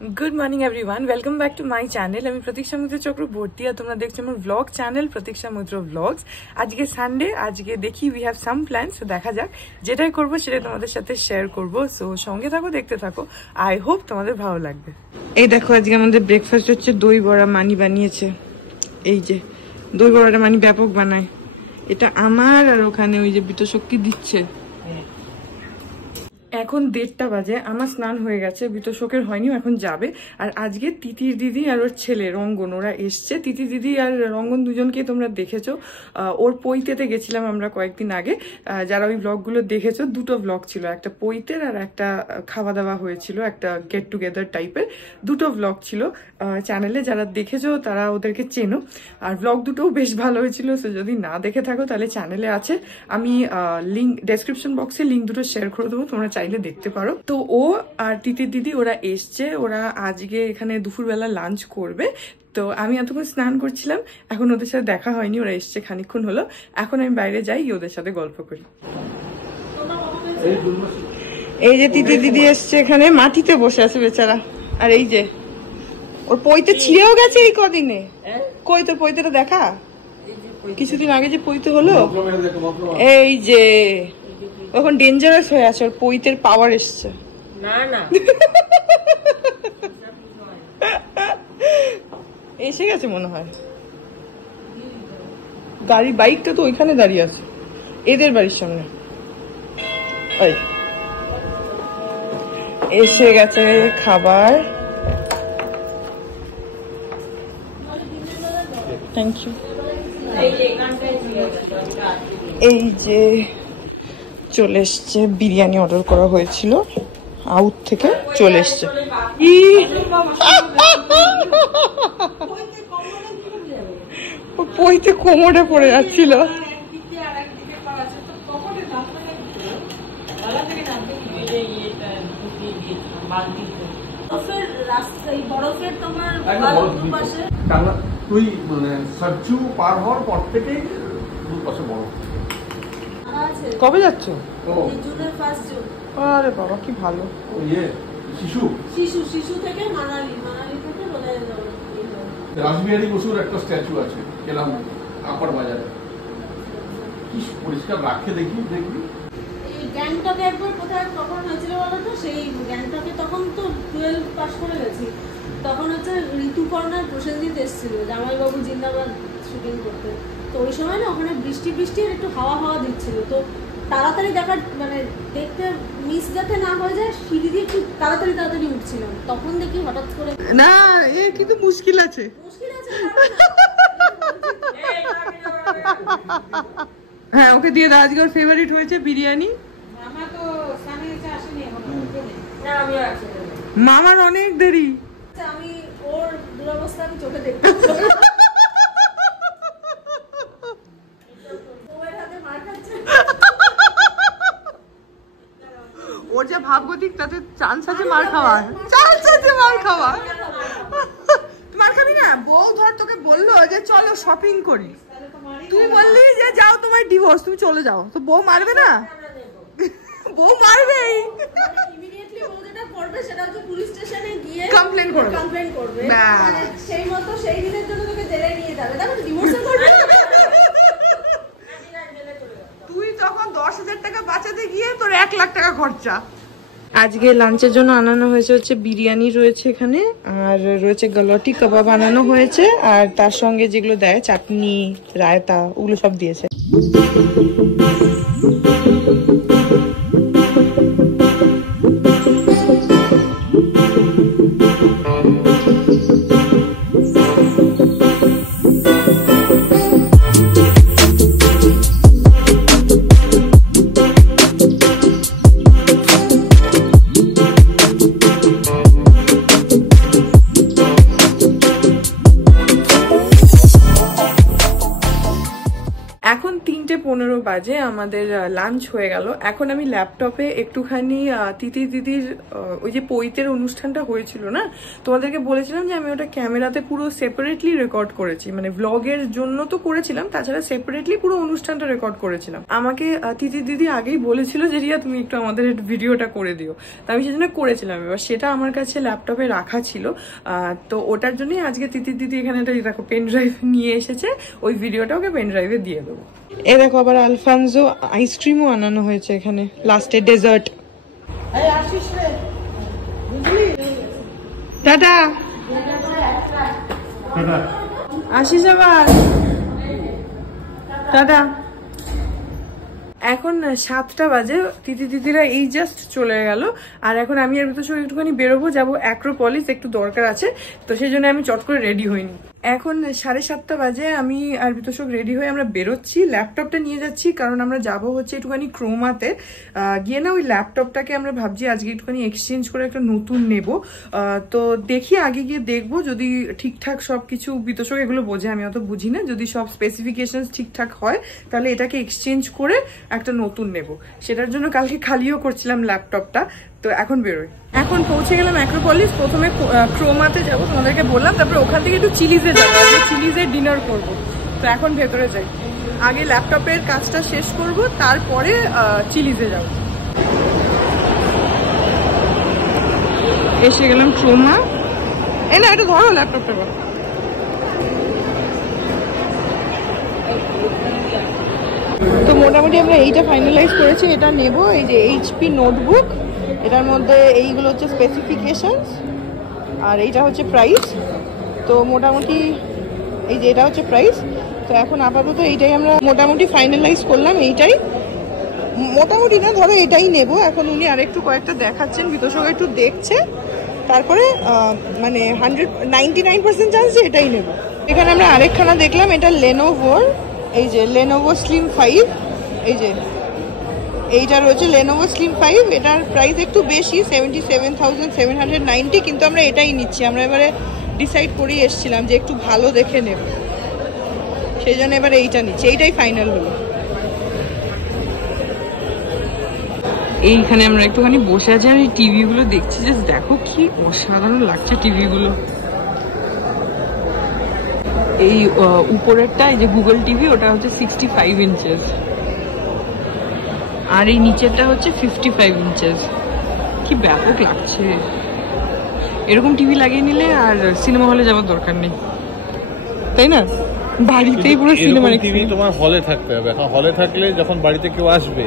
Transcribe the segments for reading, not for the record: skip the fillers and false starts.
Good morning everyone, welcome back to my channel. আমি প্রতীক্ষা মিত্র চক্রবর্তী আর তোমরা দেখছো আমার ব্লগ চ্যানেল প্রতীক্ষা মিত্র ব্লগস। আজকে সানডে, আজকে দেখি we have some plan, so দেখা যাক যেটাই করবো সেটাই তোমাদের সাথে শেয়ার করবো। সো সঙ্গে থাকো, দেখতে থাকো, আই হোপ তোমাদের ভালো লাগবে। এই দেখো আজকে আমাদের ব্রেকফাস্ট হচ্ছে দই বড়া। মানি বানিয়েছে, এই যে দই বড়াটা মানি ব্যাপক বানায়। এটা আমার, আর ওখানে ওই যে বিতশক্তি দিচ্ছে। এখন 1:30 বাজে, আমার স্নান হয়ে গেছে, বিতশোকের হয়নি, এখন যাবে। আর আজকে তিতির দিদি আর ওর ছেলে রঙ্গন ওরা এসছে। তিতির দিদি আর রঙ্গন দুজনকে তোমরা দেখেছো, ওর পৈতেতে গেছিলাম আমরা কয়েকদিন আগে। যারা ওই ব্লগগুলো দেখেছো, দুটো ব্লগ ছিল, একটা পৈতের আর একটা খাওয়া দাওয়া হয়েছিল, একটা গেট টুগেদার টাইপের। দুটো ব্লগ ছিল চ্যানেলে, যারা দেখেছো তারা ওদেরকে চেনো। আর ব্লগ দুটোও বেশ ভালো হয়েছিল, সো যদি না দেখে থাকো তাহলে চ্যানেলে আছে, আমি লিঙ্ক ডেসক্রিপশন বক্সে লিঙ্ক দুটো শেয়ার করে দেবো, তোমরা চাইলে দেখতে পারো। তো ও আর তিতির দিদি ওরা এসছে, ওরা আজকে এখানে দুপুরবেলা লাঞ্চ করবে। তো আমি এতক্ষণ স্নান করছিলাম, এখন ওদের সাথে দেখা হয়নি, ওরা এসছে খানিকক্ষণ হলো। এখন আমি বাইরে যাই, ওদের সাথে গল্প করি। এই যে তিতির দিদি এসছে, এখানে মাটিতে বসে আছে বেচারা। আর এই যে ওর পৈতে ছিঁড়েও গেছে এই কদিনে। কই তোর পৈতেটা দেখা, কিছুদিন আগে যে পৈতে হলো, এই যে এখন ডেঞ্জারাস হয়ে আছে, ওর পৈতের পাওয়ার এসছে। না না এসে গেছে মনে হয়। গাড়ি বাইকটা তো ওইখানে দাঁড়িয়ে আছে, এদের বাড়ির সামনে। এসে গেছে খাবার। Thank you. এই যে চলে এসছে, বিরিয়ানি অর্ডার করা হয়েছিল আউট থেকে, চলে এসছে। পইতে কোমরে পড়ে যাচ্ছিল। তুই মানে সবচু পার হওয়ার পর থেকেই দুপাশে বড়। কবে যাচ্ছ? আরে বাবা কি ভালো। শিশু থেকে মানালি থেকে রাসবিহারী বসুর একটা স্ট্যাচু আছে, গেলাম কাপড় বাজারে, কি পরিষ্কার রাখে দেখবি। গ্যাংটকে একবার কোথায় কখন হয়েছিল বলতো, সেই গ্যাংটকে তখন তো 12 পাস করে গেছি, তখন হচ্ছে ঋতুপর্ণার প্রসেনজিৎ এসেছিল জামাইবাবু জিন্দাবাদ শুটিং করতে। তো ওই সময় না ওখানে বৃষ্টি আর একটু হাওয়া দিচ্ছিল, তো তাড়াতাড়ি দেখার মানে দেখতে মিস যাতে না হয়ে যায়, সিঁড়ি দিয়ে একটু তাড়াতাড়ি উঠছিলাম, তখন দেখি হঠাৎ করে না এ কিন্তু মুশকিল আছে। হ্যাঁ ওকে দিয়ে দাও, আজকে ওর ফেভারিট হয়েছে বিরিয়ানি। মামার অনেক দেরি, আমি ওর দুরবস্থা আমি চোখে দেখতে। ওর যা ভাবগতিক তাতে চান্স আছে মার খাওয়া। মার খাবি না? বউ ধর তোকে বললো যে চলো শপিং করি, তুই বললি যে যাও তোমার ডিভোর্স, তুমি চলে যাও, তো বউ মারবে না? বউ মারবেই, সেটা হচ্ছে পুলিশ স্টেশনে গিয়ে কমপ্লেন করবে। মানে সেই মতো সেই দিনের জন্য তোকে জেলে নিয়ে যাবে, তারপর ডিভোর্স করবে। তুই তখন 10,000 টাকা বাঁচাতে গিয়ে তোর 1 লাখ টাকা খরচা। আজকে লাঞ্চের জন্য আনানো হয়েছে হচ্ছে বিরিয়ানি রয়েছে এখানে, আর রয়েছে গলটি কাবাব আনানো হয়েছে, আর তার সঙ্গে যেগুলো দেয় চাটনি রায়তা ওগুলো সব দিয়েছে। এখন 3:15 10:15 বাজে, আমাদের লাঞ্চ হয়ে গেল। এখন আমি ল্যাপটপে একটুখানি তিতির দিদির ওই যে পৈতের অনুষ্ঠানটা হয়েছিল না, তোমাদেরকে বলেছিলাম যে আমি ওটা ক্যামেরাতে পুরো সেপারেটলি রেকর্ড করেছি, মানে ব্লগের জন্য তো করেছিলাম, তাছাড়া সেপারেটলি পুরো অনুষ্ঠানটা রেকর্ড করেছিলাম। আমাকে তিতির দিদি আগেই বলেছিল যে রিয়া তুমি একটু আমাদের ভিডিওটা করে দিও, তো আমি সেজন্য করেছিলাম। এবার সেটা আমার কাছে ল্যাপটপে রাখা ছিল, তো ওটার জন্যই আজকে তিতির দিদি এখানে একটা দেখো পেন ড্রাইভ নিয়ে এসেছে, ওই ভিডিওটা ওকে পেন ড্রাইভে দিয়ে দেবো। এ দেখো আবার আলফানজো আইসক্রিমও আনানো হয়েছে এখানে, লাস্টে ডেজার্ট। টাটা, আসিস আবার, টাটা। এখন 7টা বাজে, তিতি দিদিরা এই জাস্ট চলে গেল, আর এখন আমি আর ভিতর সঙ্গে একটুখানি বেরোবো, যাবো অ্যাক্রোপলিস, একটু দরকার আছে, তো সেই জন্য আমি চট করে রেডি হইনি। এখন 7:30 বাজে, আমি আর বিতোষক রেডি হয়ে আমরা বেরোচ্ছি। ল্যাপটপটা নিয়ে যাচ্ছি কারণ আমরা যাব হচ্ছে একটুখানি ক্রোমাতে গিয়ে না, ওই ল্যাপটপটাকে আমরা ভাবছি আজকে একটুখানি এক্সচেঞ্জ করে একটা নতুন নেব। তো দেখি আগে গিয়ে দেখবো যদি ঠিকঠাক সবকিছু, বিতোষক এগুলো বোঝে, আমি অত বুঝি না, যদি সব স্পেসিফিকেশন ঠিকঠাক হয় তাহলে এটাকে এক্সচেঞ্জ করে একটা নতুন নেব। সেটার জন্য কালকে খালিও করছিলাম ল্যাপটপটা, তো এখন বেরোই। এখন পৌঁছে গেলাম অ্যাক্রোপলিস, প্রথমে ক্রোমাতে যাবো তোমাদেরকে বললাম, তারপরে ওখান থেকে একটু চিলিজে যাবো, চিলিজে ডিনার করবো। তো এখন ভেতরে যাই, আগে ল্যাপটপের কাজটা শেষ করব, তারপরে চিলিজে যাব। এসে গেলাম ক্রোমা। এ না, এটা ধরো ল্যাপটপটা। তো মোটামুটি আমরা এইটা ফাইনালাইজ করেছি, এটা নেব। এই যে এইচপি নোটবুক, এটার মধ্যে এইগুলো হচ্ছে স্পেসিফিকেশনস, আর এইটা হচ্ছে প্রাইস। তো মোটামুটি এই যে এটা হচ্ছে প্রাইস। তো এখন আপাতত এইটাই আমরা মোটামুটি ফাইনালাইজ করলাম, এইটাই মোটামুটি না, ধরো এটাই নেব। এখন উনি আরেকটু কয়েকটা দেখাচ্ছেন, বিতোষক একটু দেখছে, তারপরে মানে 99% চান্স যে এটাই নেব। এখানে আমরা আরেকখানা দেখলাম, এটা লেনোভোর, এই যে লেনোভো স্লিম 5, এই যে এইটা রয়েছে লেনোভো স্লিম 5, এটার প্রাইস একটু বেশি 77,790, কিন্তু আমরা এটাই নিচ্ছি। আমরা এবারে ডিসাইড করেই এসেছিলাম যে একটু ভালো দেখে নেব, সেই জন্য এবারে এইটা নিচ্ছি, এইটাই ফাইনাল হলো। এইখানে আমরা একটুখানি বসে আছি, আর এই টিভিগুলো দেখছি, জাস্ট দেখো কি অসাধারণ লাগছে টিভিগুলো। এই উপরেরটা এই যে গুগল টিভি, ওটা হচ্ছে 65 ইঞ্চেস, আর এই নিচেরটা হচ্ছে 55 ইঞ্চেস। কি ব্যাপক লাগছে, এরকম টিভি লাগিয়ে নিলে আর সিনেমা হলে যাওয়ার দরকার নেই, তাই না? বাড়িতেই পুরো সিনেমা টিভি তোমার হলে থাকতে হবে। এখন হলে থাকলে যখন বাড়িতে কেউ আসবে,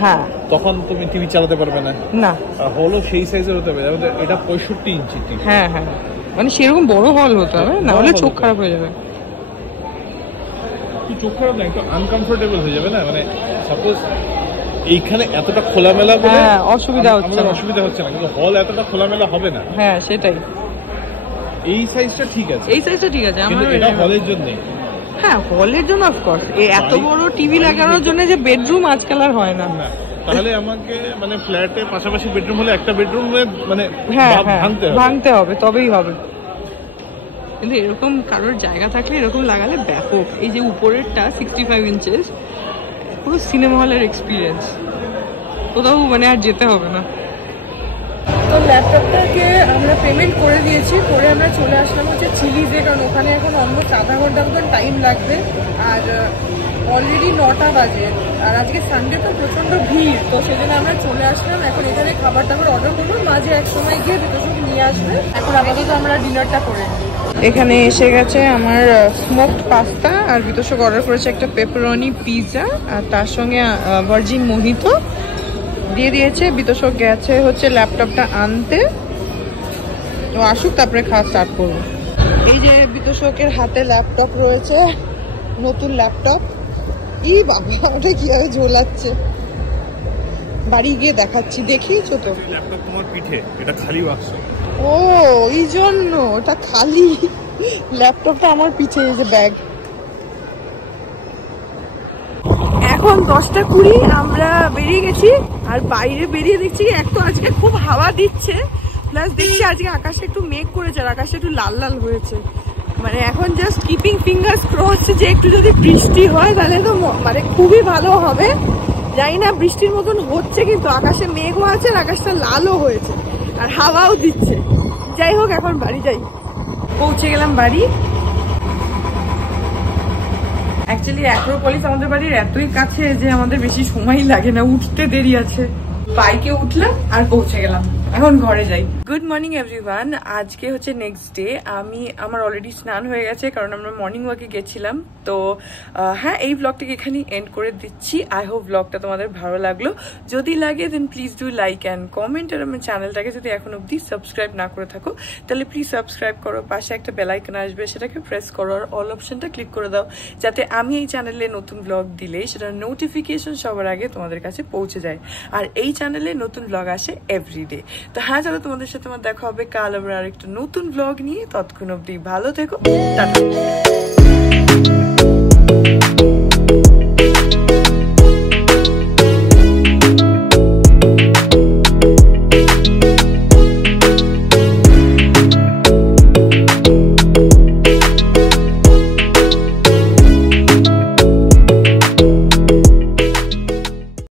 হ্যাঁ, তখন তুমি টিভি চালাতে পারবে না। না, হলো সেই সাইজের হতে হবে, এটা 65 ইঞ্চি টিভি। হ্যাঁ হ্যাঁ, মানে সেরকম বড় হল হতে হবে, না হলে চোখ খারাপ হয়ে যাবে। চোখ খারাপ না, একটু আনকমফোর্টেবল হয়ে যাবে না, মানে সাপোজ এইখানে এতটা খোলামেলা বলে অসুবিধা হচ্ছে না, কিন্তু হল এতটা খোলামেলা হবে না। হ্যাঁ সেটাই, এই সাইজটা ঠিক আছে, এই সাইজটা ঠিক আছে, কিন্তু এটা হলের জন্য। হ্যাঁ হলের জন্য অফকোর্স, এত বড় টিভি লাগানোর জন্য যে বেডরুম আজকাল আর হয় না। তাহলে আমাকে মানে ফ্ল্যাটে পাশাপাশি বেডরুম হলে একটা বেডরুমে মানে ভাঙতে হবে, তবেই হবে। কিন্তু এরকম কারোর জায়গা থাকলে এরকম লাগালে ব্যাপক। এই যে উপরেরটা 65 ইঞ্চেস, পুরো সিনেমা হলের এক্সপিরিয়েন্স, কোথাও মানে আর যেতে হবে না। তো ল্যাপটপটাকে আমরা পেমেন্ট করে দিয়েছি, করে আমরা চলে আসলাম হচ্ছে চিলিজে, কারণ ওখানে এখন অলমোস্ট আধা ঘন্টা মতন টাইম লাগবে, আর অলরেডি 9টা বাজে, আর আজকে সানডে তো প্রচন্ড ভিড়, তো সেজন্য আমরা চলে আসলাম। এখন এখানে খাবার দাবার অর্ডার করবো, মাঝে এক সময় গিয়ে বিতোষক নিয়ে আসবে। এখন আপাতত আমরা ডিনারটা করে নিই। এখানে এসে গেছে আমার স্মোকড পাস্তা, আর বিতোষক অর্ডার করেছে একটা পেপারনি পিৎজা, আর তার সঙ্গে ভার্জিন মোহিতো দিয়ে দিয়েছে। বিতোষক গেছে হচ্ছে ল্যাপটপটা আনতে, তো আসুক তারপরে খাওয়া স্টার্ট করবো। এই যে বিতোষকের হাতে ল্যাপটপ রয়েছে, নতুন ল্যাপটপ। ই বাবা, ওটা কিভাবে ঝোলাচ্ছে, বাড়ি গিয়ে দেখাচ্ছি। দেখিয়েছো তো ল্যাপটপ তোমার পিঠে, এটা খালি বাক্স। ও এই জন্য ওটা খালি, ল্যাপটপটা আমার পিছে, এই যে ব্যাগ। এখন 10:20 আমরা বেরিয়ে গেছি, আর বাইরে বেরিয়ে দেখছি এক তো আজকে খুব হাওয়া দিচ্ছে, প্লাস দেখছি আজকে আকাশে একটু মেঘ করেছে, আর আকাশে একটু লাল লাল হয়েছে। মানে এখন জাস্ট কিপিং ফিঙ্গার্স ক্রস যে একটু যদি বৃষ্টি হয় তাহলে তো মানে খুবই ভালো হবে। জানি না বৃষ্টির মতন হচ্ছে, কিন্তু আকাশে মেঘও আছে আর আকাশটা লালও হয়েছে আর হাওয়াও দিচ্ছে। যাই হোক, এখন বাড়ি যাই। পৌঁছে গেলাম বাড়ি। অ্যাকচুয়ালি অ্যাক্রোপলিস আমাদের বাড়ির এতই কাছে যে আমাদের বেশি সময় লাগে না, উঠতে দেরি আছে। বাইকে উঠলাম আর পৌঁছে গেলাম, এখন ঘরে যাই। Good morning everyone. আজকে হচ্ছে নেক্সট ডে। আমার অলরেডি স্নান হয়ে গেছে, কারণ আমরা মর্নিং ওয়াকে গেছিলাম। তো হ্যাঁ, এই ব্লগটাকে এখানেই এন্ড করে দিচ্ছি। আই হোপ ব্লগটা তোমাদের ভালো লাগলো। যদি লাগে then please do like and comment. আর আমার চ্যানেলটাকে যদি এখন অব্দি সাবস্ক্রাইব না করে থাকো তাহলে প্লিজ সাবস্ক্রাইব করো। পাশে একটা বেল আইকন আসবে, সেটাকে প্রেস করো আর অল অপশনটা ক্লিক করে দাও, যাতে আমি এই চ্যানেলে নতুন ব্লগ দিলে সেটার নোটিফিকেশন সবার আগে তোমাদের কাছে পৌঁছে যায়। আর এই চ্যানেলে নতুন ব্লগ আসে এভরিডে। তো হ্যাঁ, চলো তোমাদের সাথে আমার দেখা হবে কাল আবার আরেকটা নতুন ব্লগ নিয়ে। ততক্ষণ অব্দি ভালো থেকো, টাটা।